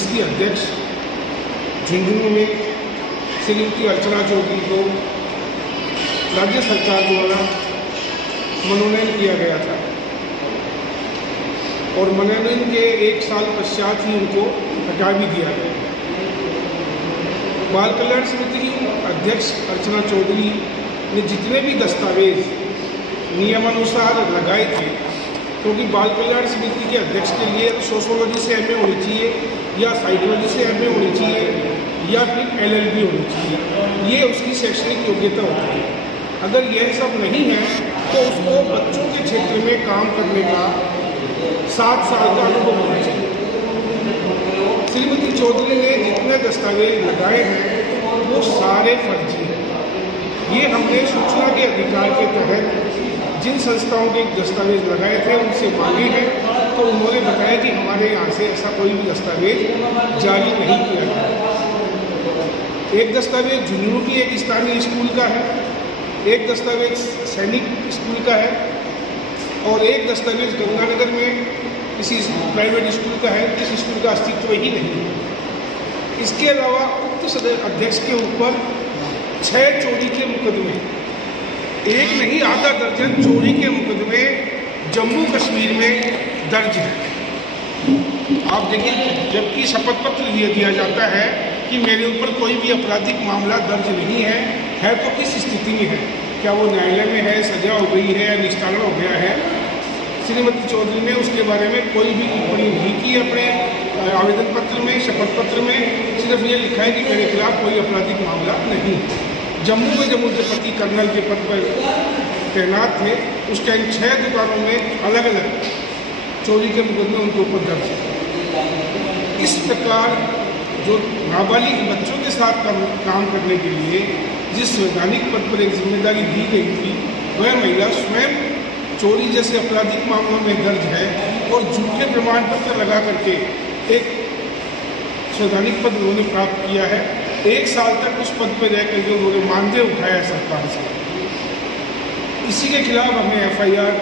जिसकी अध्यक्ष झुंझुनू में श्रीमती अर्चना चौधरी को राज्य सरकार द्वारा मनोनयन किया गया था और मनोनयन के 1 साल पश्चात ही उनको हटा भी दिया गया। बाल कल्याण समिति की अध्यक्ष अर्चना चौधरी ने जितने भी दस्तावेज नियमानुसार लगाए थे, क्योंकि बाल कल्याण समिति के अध्यक्ष के लिए सोशोलॉजी से एमए होनी चाहिए या साइकोलॉजी से एमए होनी चाहिए या फिर एलएलबी होनी चाहिए, ये उसकी शैक्षणिक योग्यता होती है। अगर यह सब नहीं है तो उसको बच्चों के क्षेत्र में काम करने का 7 साल का अनुभव होना चाहिए। श्रीमती चौधरी ने जितने दस्तावेज लगाए हैं वो सारे फर्जी हैं। ये हमने सूचना के अधिकार के तहत जिन संस्थाओं के दस्तावेज लगाए थे उनसे मांगे हैं, तो उन्होंने बताया कि हमारे यहाँ से ऐसा कोई भी दस्तावेज जारी नहीं किया गया। एक दस्तावेज झुंझुनू की एक स्थानीय स्कूल का है, एक दस्तावेज सैनिक स्कूल का है और एक दस्तावेज गंगानगर में किसी प्राइवेट स्कूल का है जिस स्कूल का अस्तित्व ही नहीं है। इसके अलावा उक्त अध्यक्ष के ऊपर 6 चोरी के मुकदमे, एक नहीं आधा दर्जन चोरी के मुकदमे जम्मू कश्मीर में दर्ज है। आप देखिए, जबकि शपथ पत्र दिया जाता है कि मेरे ऊपर कोई भी आपराधिक मामला दर्ज नहीं है तो किस स्थिति में है? क्या वो न्यायालय में है, सजा हो गई है, निस्तारण हो गया है? श्रीमती चौधरी ने उसके बारे में कोई भी टिप्पणी नहीं की अपने आवेदन पत्र में, शपथ पत्र में। सिर्फ ये लिखा है कि मेरे खिलाफ कोई आपराधिक मामला नहीं है। जम्मू में जब मुख्यमंत्री कर्नल के पद पर तैनात थे उस टाइम 6 दुकानों में अलग अलग चोरी के मुकदमे उनके ऊपर दर्ज है। इस प्रकार जो नाबालिग बच्चों के साथ काम करने के लिए जिस वैधानिक पद पर एक जिम्मेदारी दी गई थी, वह महिला स्वयं चोरी जैसे आपराधिक मामलों में दर्ज है और झूठे प्रमाण पत्र लगा करके एक वैधानिक पद उन्होंने प्राप्त किया है। 1 साल तक उस पद पर रह करके उन्होंने मानदेय उठाया सरकार से। इसी के खिलाफ हमने एफआईआर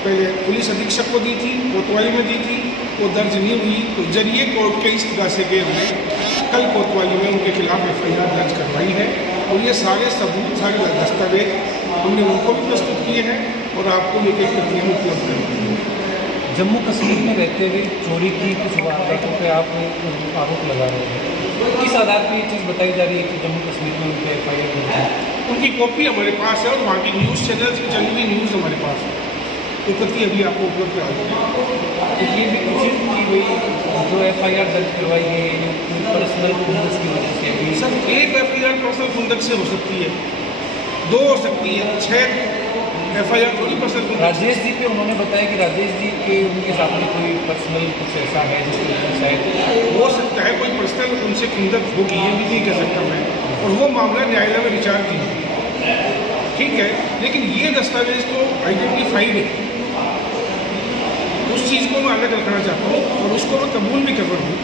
पहले पुलिस अधीक्षक को दी थी, कोतवाली में दी थी, वो दर्ज नहीं हुई, तो जरिए कोर्ट के इस्तगासे के हमने कल कोतवाली में उनके खिलाफ एफआईआर दर्ज करवाई है और ये सारे सबूत, सारे दस्तावेज हमने उनको भी प्रस्तुत किए हैं और आपको ये एक प्रतियां उपलब्ध है। जम्मू कश्मीर में रहते हुए चोरी की कुछ वारदातों पर आप आरोप लगा रहे हैं, किस आधार पर ये चीज़ बताई जा रही है कि जम्मू कश्मीर में उनके एफआईआर दर्ज है? उनकी कॉपी हमारे पास है और वहाँ की न्यूज़ चैनल्स की चली हुई न्यूज़ हमारे पास है, तो कति अभी आपको उपलब्ध आ जाएगी। तो ये भी उचित कि भाई जो एफआईआर दर्ज करवाई है पर्सनल खुंदक की वजह से? सर, एक एफआईआर पर्सनल खुंदक से हो सकती है, 2 हो सकती है, 6 एफआईआर थोड़ी पर्सनल। राजेश जी पे उन्होंने बताया कि राजेश जी के उनके साथ में कोई पर्सनल कुछ ऐसा है जिसको शायद हो सकता है कोई पर्सनल उनसे खुंदक होगी, ये भी नहीं कह सकता मैं, और वो मामला न्यायालय में विचार की ठीक है। लेकिन ये दस्तावेज तो आइडेंटिफाइड है, उस चीज़ को मैं अलग रखना चाहता हूँ और उसको मैं कबूल भी कर रहा हूँ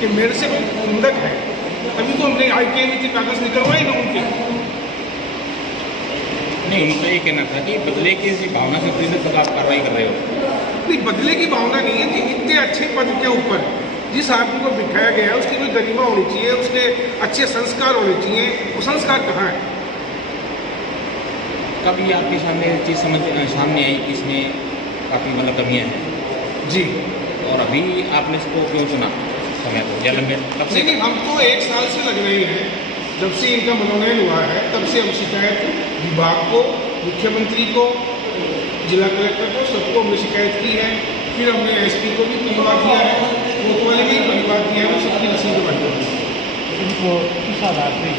कि मेरे से कोई खुंदक है, तभी तो हमने ITI के कागज़ निकलवाए हैं उनके। नहीं, उनका ये कहना था कि बदले की भावना से पुलिस आप कार्रवाई कर रहे हो। नहीं, बदले की भावना नहीं है कि इतने अच्छे पद के ऊपर जिस आदमी को बिठाया गया है उसकी कोई गरिमा होनी चाहिए, उसके अच्छे संस्कार होने चाहिए। वो संस्कार कहाँ है? कभी आपके सामने चीज़ सामने आई कि इसमें काफ़ी मतलब कमियाँ हैं जी, और अभी आपने इसको क्यों चुना समय को जल में? लेकिन हम तो 1 साल से लग रहे हैं, जब से इनका मनोनयन हुआ है तब से हम शिकायत विभाग को, मुख्यमंत्री को, जिला कलेक्टर को, सबको हमने शिकायत की है। फिर हमने SP को भी कई बार दिया है, कोतवाली में भी कई बार दिया है, वो सबकी रसीद बनी है। उनको किस आधार पर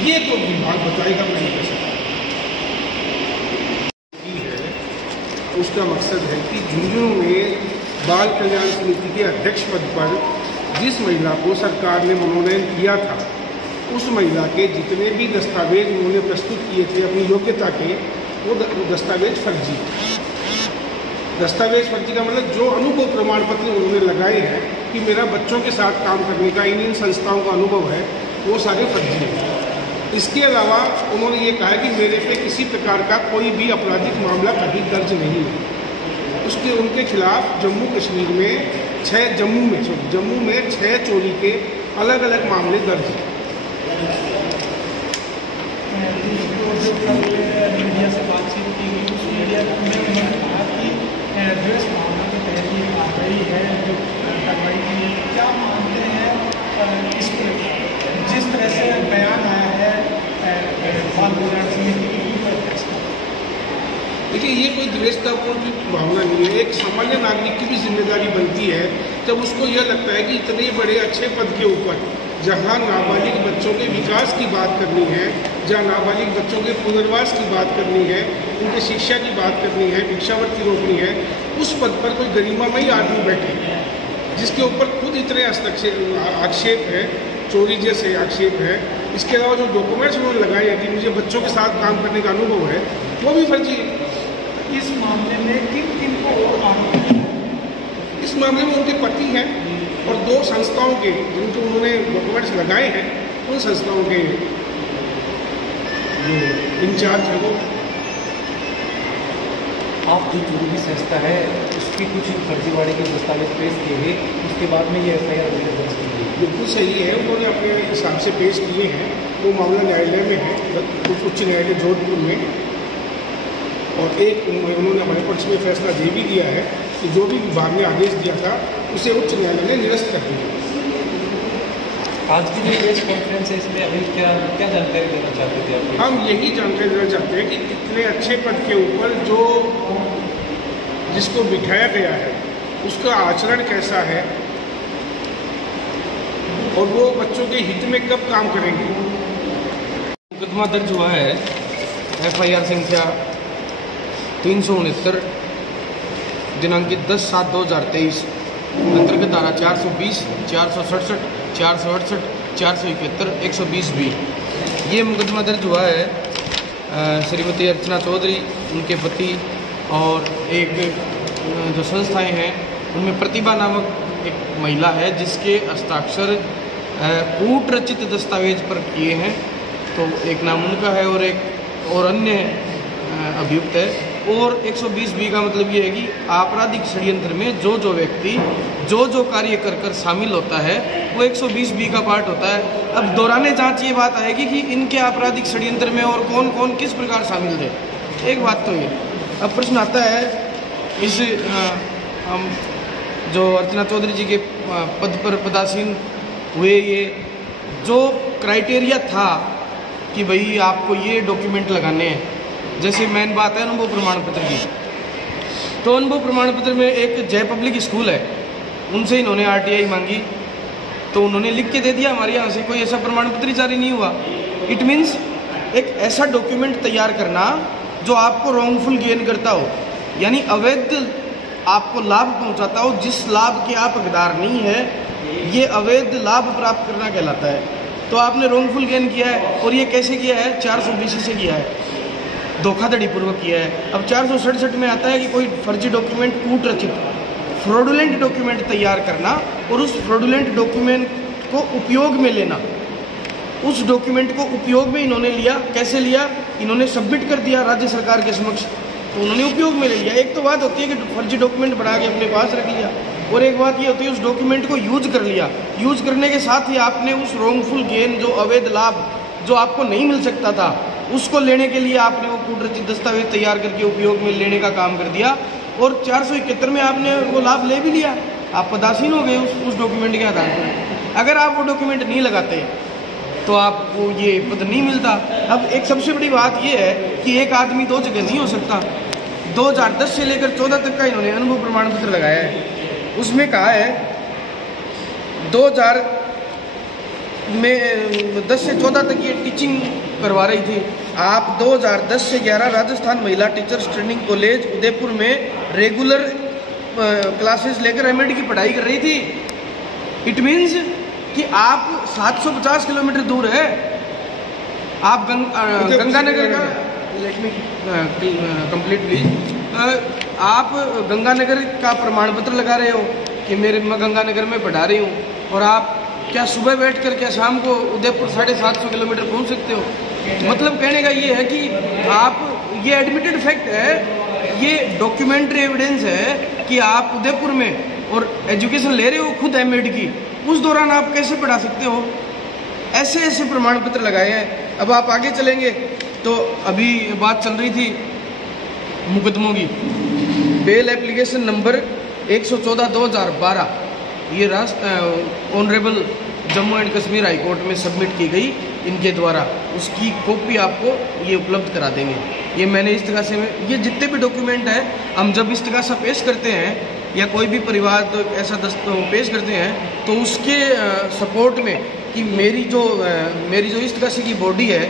ये तो विभाग बताएगा, मैं नहीं कह सकता। उसका मकसद है कि झुंझुनू में बाल कल्याण समिति के अध्यक्ष पद पर जिस महिला को सरकार ने मनोनयन किया था, उस महिला के जितने भी दस्तावेज उन्होंने प्रस्तुत किए थे अपनी योग्यता के, वो दस्तावेज फर्जी। दस्तावेज फर्जी का मतलब जो अनुभव प्रमाण पत्र उन्होंने लगाए हैं कि मेरा बच्चों के साथ काम करने का इन संस्थाओं का अनुभव है, वो सारे फर्जी हैं। इसके अलावा उन्होंने ये कहा कि मेरे पे किसी प्रकार का कोई भी आपराधिक मामला कहीं दर्ज नहीं है। उनके खिलाफ जम्मू कश्मीर में जम्मू में 6 चोरी के अलग अलग मामले दर्ज हैं। मीडिया से बातचीत की गई, उस मीडिया में उन्होंने कहा कि जो इस मामले के तहत ये कार्रवाई है, जो कार्रवाई की है, क्या मानते हैं इस पर जिस तरह से बयान आया है बाल कल्याण समिति की? देखिए, ये कोई द्वेषतापूर्ण भावना नहीं है। एक सामान्य नागरिक की भी जिम्मेदारी बनती है जब उसको यह लगता है कि इतने बड़े अच्छे पद के ऊपर, जहाँ नाबालिग बच्चों के विकास की बात करनी है, जहाँ नाबालिग बच्चों के पुनर्वास की बात करनी है, उनकी शिक्षा की बात करनी है, भिक्षावृत्ति रोकनी है, उस पद पर कोई गरिमामयी आदमी बैठे जिसके ऊपर खुद इतने आक्षेप है, चोरी जैसे आक्षेप है। इसके अलावा जो डॉक्यूमेंट्स उन्होंने लगाए हैं कि मुझे बच्चों के साथ काम करने का अनुभव है, वो भी फर्जी है। इस मामले में किन को आरोप? इस मामले में उनके पति हैं और 2 संस्थाओं के जिनको उन्होंने डॉक्यूमेंट्स लगाए हैं, उन संस्थाओं के जो इंचार्ज है वो। आप जो चोरी की संस्था है उसकी कुछ फर्जीवाड़े के दस्तावेज पेश किए हैं, उसके बाद में ये FIR दर्ज की गई। बिल्कुल सही है, उन्होंने अपने हिसाब से पेश किए हैं। वो मामला न्यायालय में है, उच्च न्यायालय जोधपुर में, और एक उन्होंने हमारे पक्ष में फैसला दे भी दिया है कि जो भी विभाग ने आदेश दिया था उसे उच्च न्यायालय ने निरस्त कर दिया। आज की जो प्रेस कॉन्फ्रेंस है, इसमें अभी क्या जानकारी देना चाहते थे आप? हम यही जानकारी देना चाहते हैं कि इतने अच्छे पद के ऊपर जिसको बिठाया गया है उसका आचरण कैसा है और वो बच्चों के हित में कब काम करेंगे। मुकदमा दर्ज हुआ है FIR संख्या 369 दिनांकित 10/7/2023 अंतर्गत धारा 420, 467, 468, 471, 120B। ये मुकदमा दर्ज हुआ है श्रीमती अर्चना चौधरी, उनके पति और एक जो संस्थाएं हैं उनमें प्रतिभा नामक एक महिला है जिसके हस्ताक्षर कूट रचित दस्तावेज पर किए हैं। तो एक नाम उनका है और एक और अन्य अभियुक्त है। और 120B का मतलब ये है कि आपराधिक षड्यंत्र में जो व्यक्ति जो कार्य कर शामिल होता है वो 120B का पार्ट होता है। अब दौराने जांच ये बात आएगी कि इनके आपराधिक षड्यंत्र में और कौन किस प्रकार शामिल थे। एक बात तो ये, अब प्रश्न आता है इस हम जो अर्चना चौधरी जी के पद पर पदासीन हुए, ये जो क्राइटेरिया था कि भाई आपको ये डॉक्यूमेंट लगाने हैं, जैसे मेन बात है अनुभव प्रमाण पत्र की, तो अनुभव प्रमाण पत्र में एक जय पब्लिक स्कूल है, उनसे इन्होंने RTI मांगी तो उन्होंने लिख के दे दिया, हमारे यहाँ से कोई ऐसा प्रमाण पत्र जारी नहीं हुआ। इट मीन्स एक ऐसा डॉक्यूमेंट तैयार करना जो आपको रॉन्गफुल गेन करता हो, यानी अवैध आपको लाभ पहुंचाता हो, जिस लाभ के आप हकदार नहीं है, ये अवैध लाभ प्राप्त करना कहलाता है। तो आपने रॉन्गफुल गेन किया है, और ये कैसे किया है? 420 से किया है, धोखाधड़ी पूर्वक किया है। अब 467 में आता है कि कोई फर्जी डॉक्यूमेंट कूट रचित फ्रॉडुलेंट डॉक्यूमेंट तैयार करना और उस फ्रॉडुलेंट डॉक्यूमेंट को उपयोग में लेना। उस डॉक्यूमेंट को उपयोग में इन्होंने लिया, कैसे लिया? इन्होंने सबमिट कर दिया राज्य सरकार के समक्ष, तो उन्होंने उपयोग में ले लिया। एक तो बात होती है कि फर्जी डॉक्यूमेंट बना के अपने पास रख लिया, और एक बात ये होती है उस डॉक्यूमेंट को यूज कर लिया। यूज करने के साथ ही आपने उस रॉन्गफुल गेन, जो अवैध लाभ जो आपको नहीं मिल सकता था, उसको लेने के लिए आपने वो कूट रचित दस्तावेज तैयार करके उपयोग में लेने का काम कर दिया, और 471 में आपने वो लाभ ले भी लिया। आप पदासीन हो गए उस डॉक्यूमेंट के आधार पर। अगर आप वो डॉक्यूमेंट नहीं लगाते तो आपको ये पद नहीं मिलता। अब एक सबसे बड़ी बात ये है कि एक आदमी 2 जगह नहीं हो सकता। 2010 से लेकर 14 तक का इन्होंने अनुभव प्रमाण पत्र लगाया है। उसमें कहा है 2010 से 14 तक ये टीचिंग करवा रही थी। आप 2010 से 11 राजस्थान महिला टीचर्स ट्रेनिंग कॉलेज उदयपुर में रेगुलर क्लासेस लेकर MAD की पढ़ाई कर रही थी। इट मीन्स कि आप 750 किलोमीटर दूर है, आप गंगानगर का, लेट मी कंप्लीट प्लीज, आप गंगानगर का प्रमाण पत्र लगा रहे हो कि मैं गंगानगर में पढ़ा रही हूँ, और आप क्या सुबह बैठकर क्या शाम को उदयपुर 750 किलोमीटर पहुँच सकते हो? मतलब कहने का ये है कि आप, ये एडमिटेड फैक्ट है, ये डॉक्यूमेंट्री एविडेंस है कि आप उदयपुर में और एजुकेशन ले रहे हो खुद एमएड की, उस दौरान आप कैसे पढ़ा सकते हो? ऐसे ऐसे प्रमाण पत्र लगाए हैं। अब आप आगे चलेंगे तो अभी बात चल रही थी मुकदमों की। बेल एप्लीकेशन नंबर 114/2012 ये honourable Jammu and Kashmir high court में सबमिट की गई इनके द्वारा, उसकी कॉपी आपको ये उपलब्ध करा देंगे। ये मैंने इस्तगासे में ये जितने भी डॉक्यूमेंट हैं, हम जब इस्तगासा पेश करते हैं या कोई भी परिवार तो ऐसा पेश करते हैं तो उसके सपोर्ट में कि मेरी जो इस्तगासे की बॉडी है,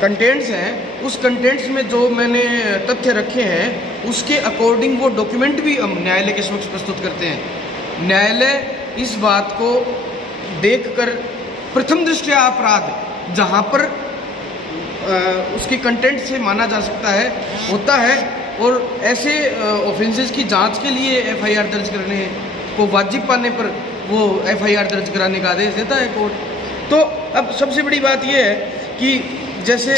कंटेंट्स हैं, उस कंटेंट्स में जो मैंने तथ्य रखे हैं उसके अकॉर्डिंग वो डॉक्यूमेंट भी हम न्यायालय के समक्ष प्रस्तुत करते हैं। न्यायालय इस बात को देखकर प्रथम दृष्टया अपराध जहाँ पर उसके कंटेंट से माना जा सकता है होता है, और ऐसे ऑफेंसेस की जांच के लिए एफआईआर दर्ज करने को वाजिब पाने पर वो एफआईआर दर्ज कराने का आदेश देता है कोर्ट। तो अब सबसे बड़ी बात यह है कि जैसे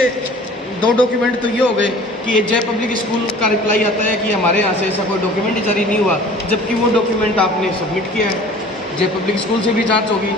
2 डॉक्यूमेंट तो ये हो गए कि जय पब्लिक स्कूल का रिप्लाई आता है कि हमारे यहाँ से ऐसा कोई डॉक्यूमेंट जारी नहीं हुआ, जबकि वो डॉक्यूमेंट आपने सबमिट किया है। जय पब्लिक स्कूल से भी जांच होगी।